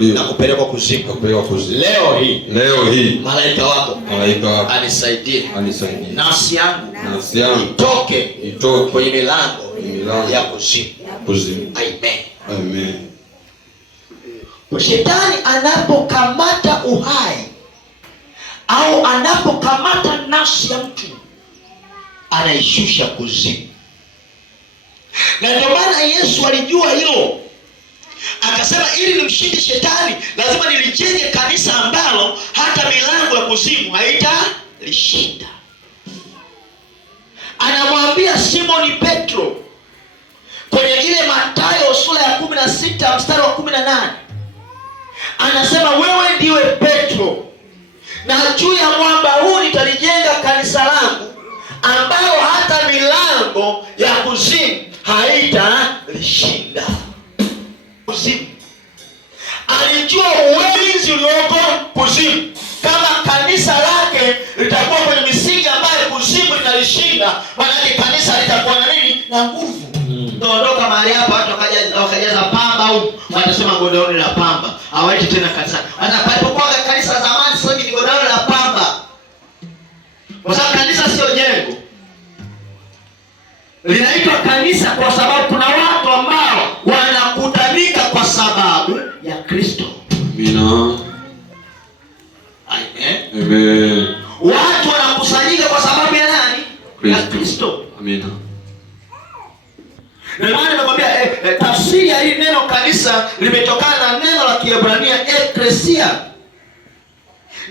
na kupelekwa kuzimu. Leo hii malaika wako anisaidie nafsi yangu itoke kwenye milango ya kuzimu. Amen. Shetani anapokamata uhai au anapokamata nafsi ya mtu anaishusha kuzimu, na ndio maana Yesu alijua hilo, akasema ili nimshinde shetani lazima nilijenge kanisa ambalo hata milango ya kuzimu haitalishinda. Anamwambia Simoni Petro kwenye ile Mathayo sura ya 16 mstari wa 18, anasema wewe ndiwe Petro, na juu ya mwamba huu nitalijenga kanisa langu, ambalo hata milango ya kuzimu haitalishinda. Kuzimu, alijua ulinzi ulioko kuzimu. Kama kanisa lake litakuwa kwenye misingi ambayo kuzimu italishinda, maana kanisa litakuwa na nini? Na nguvu. Ondoka mahali hapa watu wakajaza pamba au watasema godauni la pamba. Hawaiti tena kanisa. Hata palipokuwa kanisa zamani sasa ni godauni la pamba. Kwa sababu kanisa sio jengo. Linaitwa kanisa kwa sababu kuna watu ambao wanakutanika kwa sababu ya Kristo. Amen. Watu wanakusanyika kwa sababu ya nani? Ya Kristo. Amina. Na maana nakwambia tafsiri ya hili neno kanisa limetokana na neno la Kiebrania eklesia.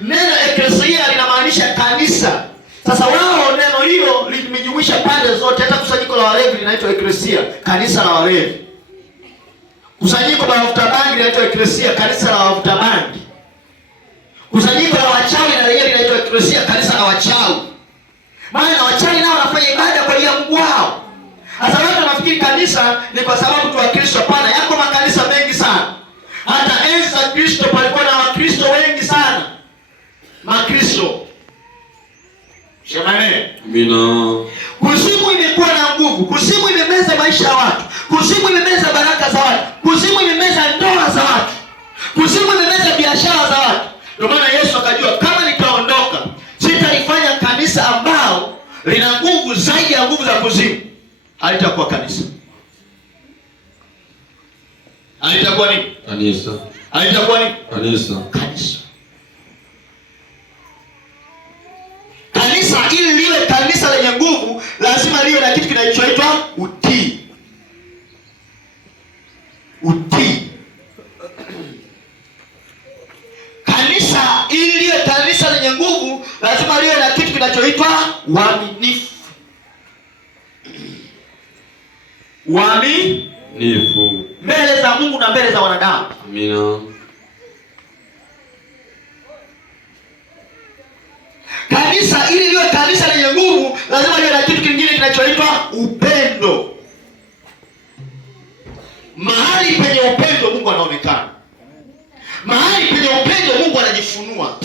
Neno eklesia linamaanisha kanisa. Sasa wao neno hilo limejumuisha pande zote, hata kusanyiko la walevi linaitwa eklesia, kanisa la walevi. Kusanyiko la wavuta bangi linaitwa eklesia, kanisa la wavuta bangi. Kusanyiko la wachawi na lenyewe linaitwa eklesia, kanisa la wachawi. Maana wachawi nao wanafanya ibada kwa ajili ya Mungu wao. Sasa watu wanafikiri kanisa ni kwa sababu tu wa Kristo. Hapana, yako makanisa mengi sana. Hata enzi za Kristo palikuwa na Wakristo wengi sana. Makristo. Shemane. Amina. Kuzimu imekuwa na nguvu. Kuzimu imemeza maisha ya watu. Kuzimu imemeza baraka za watu. Kuzimu imemeza ndoa za watu. Kuzimu imemeza biashara za watu. Ndio maana Yesu akajua kama nitaondoka, sitalifanya kanisa ambao lina nguvu zaidi ya nguvu za kuzimu. Halitakuwa kanisa. Halitakuwa nini? Kanisa. Halitakuwa nini? Kanisa. Kanisa. Kanisa ili liwe kanisa lenye nguvu lazima liwe na kitu kinachoitwa utii. Utii. Kanisa ili liwe kanisa lenye nguvu lazima liwe na kitu kinachoitwa uaminifu. Uaminifu mbele za Mungu na mbele za wanadamu. Amina. Kanisa ili liwe kanisa lenye nguvu lazima liwe na kitu kingine kinachoitwa upendo. Mahali penye upendo Mungu anaonekana. Mahali penye upendo Mungu anajifunua.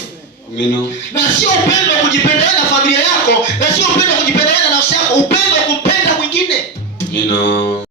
Amina. Na sio upendo wa kujipendea na familia yako, na sio upendo wa kujipendea na nafsi yako, upendo wa kumpenda mwingine. Amina.